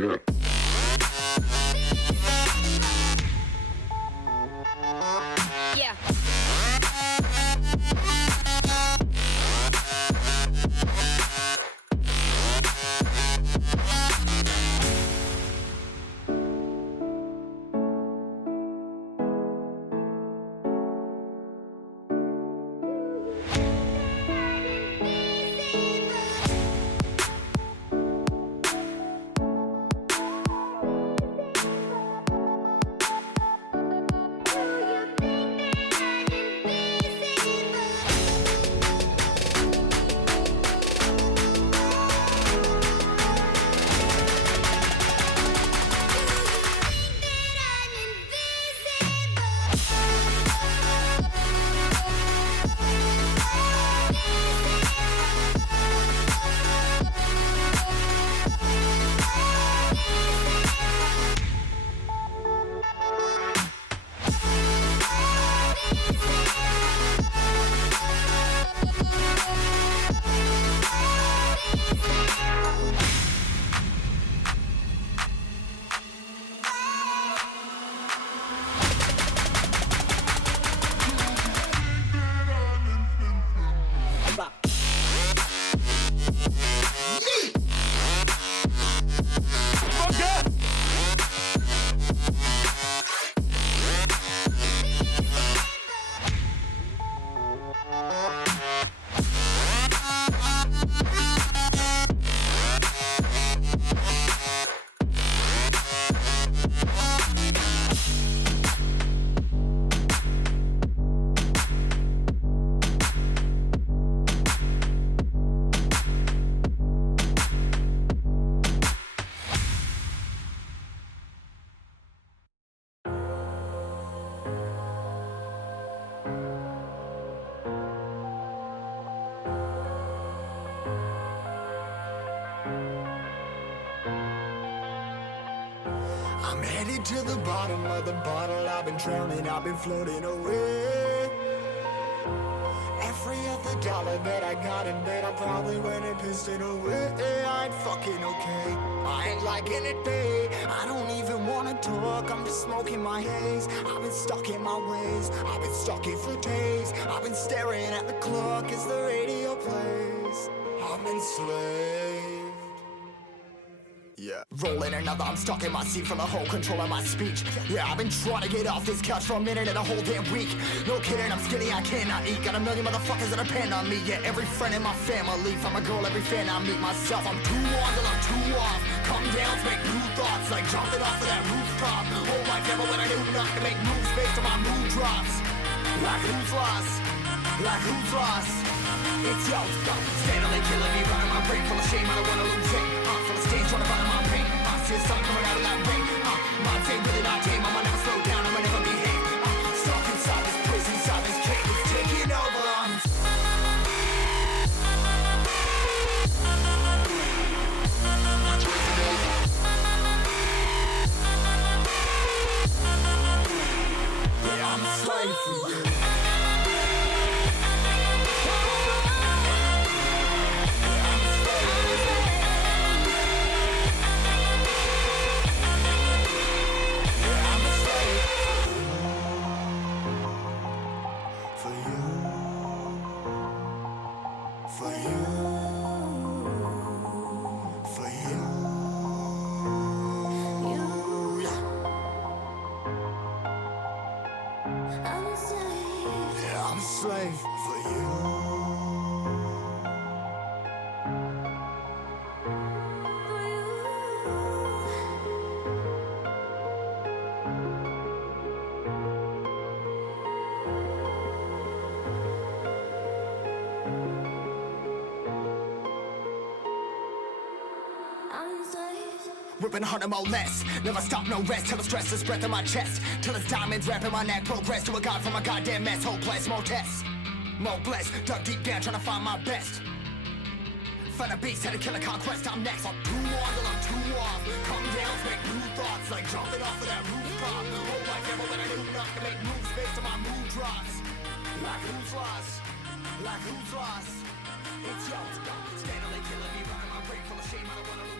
Yeah. I'm headed to the bottom of the bottle. I've been drowning, I've been floating away. Every other dollar that I got in bed, I probably went and pissed it away. I ain't fucking okay, I ain't liking it, babe. I don't even wanna talk, I'm just smoking my haze. I've been stuck in my ways, I've been stuck here for days. I've been staring at the clock as the radio plays. I'm enslaved. Yeah. Rolling another, I'm stuck in my seat from the whole control of my speech. Yeah, I've been trying to get off this couch for a minute and a whole damn week. No kidding, I'm skinny, I cannot eat. Got a million motherfuckers that depend on me. Yeah, every friend in my family, from a girl, every fan I meet myself. I'm too on till I'm too off. Come down to make new thoughts, like jumping off of that rooftop. Whole life never when I knew not to make moves based on my mood drops. Like who's lost? Like who's lost? It's yo, steadily killing me, running my brain full of shame. I don't wanna lose it. Full of stage, trying to find my pain. See the sun coming out of that rain. Minds ain't really not tame. I'ma never slow down, I'ma never behave. Stuck inside this prison, inside this cage. It's taking over. Yeah, I'm a slave for you. Slave for you. Ripping harder, more less. Never stop, no rest. Till the stress is breath in my chest. Till it's diamonds wrapping my neck. Progress to a god from a goddamn mess. Hopeless, more tests. More blessed. Dug deep down trying to find my best. Find a beast, had to kill a conquest. I'm next. I'm too on till I'm too off. Come down, make new thoughts. Like jumping off of that rooftop. Whole life never when I knew not to make moves based on my mood drops. Like who's lost? Like who's lost? It's yo, steadily killing me, running my brain full of shame. I don't wanna lose.